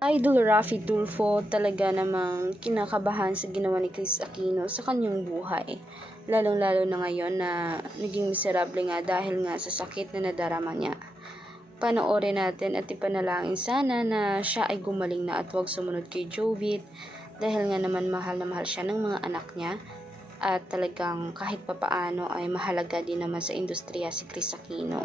Idol Raffy Tulfo talaga namang kinakabahan sa ginawa ni Chris Aquino sa kanyang buhay. Lalong-lalo na ngayon na naging miserable nga dahil nga sa sakit na nadarama niya. Panoorin natin at ipanalangin sana na siya ay gumaling na at huwag sumunod kay Jovit dahil nga naman mahal na mahal siya ng mga anak niya at talagang kahit papaano ay mahalaga din naman sa industriya si Chris Aquino.